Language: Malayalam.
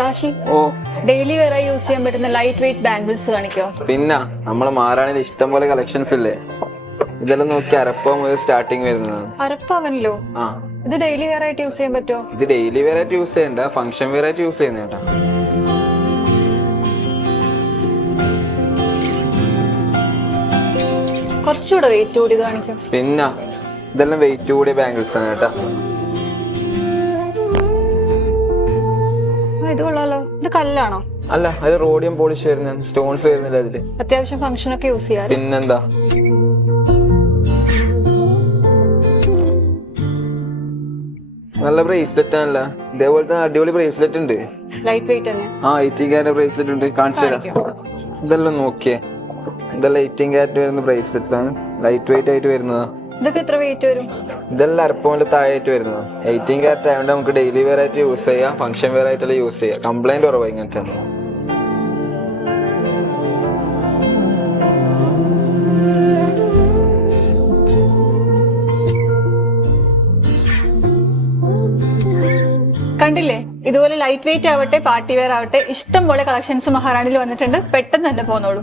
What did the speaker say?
റാഷി, ഓ ഡെയിലി വേറെ യൂസ് ചെയ്യാൻ പറ്റുന്ന ലൈറ്റ് വെയിറ്റ് ബാംഗിൾസ് കാണിക്കോ? പിന്നെ നമ്മള് മാറാണെങ്കിൽ ഇഷ്ടം പോലെ കളക്ഷൻസ് ഇല്ലേ. ഇതെല്ലാം നോക്കി അരപ്പ മുതൽ സ്റ്റാർട്ടിങ് വരുന്നതാണ്. അരപ്പവനല്ലോ, ആ ഇത് ഡെയിലി വെയർ ആയിട്ട് യൂസ് ചെയ്യാൻ പറ്റുമോ? ഇത് ഡെയിലി വെയർ ആയിട്ട് യൂസ് ചെയ്യണ്ട, ഫംഗ്ഷൻ വെയർ ആയിട്ട് യൂസ് ചെയ്യുന്ന കേട്ടാ. കുറച്ചുകൂടെ വെയിറ്റ് കൂടി കാണിക്കോ? പിന്നെ ഇതെല്ലാം വെയിറ്റ് കൂടിയ ബാംഗിൾസ് ആണ് കേട്ടാ. ഇത് കൊള്ളാലോ. ഇത് കല്ലാണോ? അല്ല, അത് റോഡിയം പോളിഷ് വരുന്ന, സ്റ്റോൺസ് വരുന്നില്ല അതില്. അത്യാവശ്യം ഫംഗ്ഷൻ ഒക്കെ യൂസ് ചെയ്യാറ്. പിന്നെന്താ, നല്ല ബ്രേസ്ലെറ്റ് ആണല്ല. ഇതേപോലത്തെ അടിപൊളി ബ്രേസ്ലെറ്റ് ഉണ്ട്. ലൈറ്റ് വെയിറ്റ് തന്നെ. ആ 18 കാരറ്റ് ബ്രേസ്ലെറ്റ് ഉണ്ട്, കാണിച്ചു തരാം. ഇതെല്ലാം നോക്കിയേ, ഇതെല്ലാം 18 കാരറ്റ് വരുന്ന ബ്രേസ്ലെറ്റ് ആണ്, ലൈറ്റ് വെയിറ്റ് ആയിട്ട് വരുന്നതാ. ഇതൊക്കെ എത്ര വെയിറ്റ് വരും? ഇതെല്ലാം അരപ്പോണ്ട് താഴായിട്ട് വരുന്നതാ. 18 കാരറ്റ് ആയതുകൊണ്ട് നമുക്ക് ഡെയിലി വെയർ ആയിട്ട് യൂസ് ചെയ്യാം, ഫംഗ്ഷൻ വെയർ ആയിട്ടല്ല യൂസ് ചെയ്യാം. കംപ്ലൈന്റ് കുറവാ ഇങ്ങനത്തെ. കണ്ടില്ലേ, ഇതുപോലെ ലൈറ്റ് വെയിറ്റ് ആവട്ടെ പാർട്ടി വെയർ ആവട്ടെ ഇഷ്ടം പോലെ കളക്ഷൻസ് മഹാറാണിയിൽ വന്നിട്ടുണ്ട്. പെട്ടെന്ന് തന്നെ പോന്നോളൂ.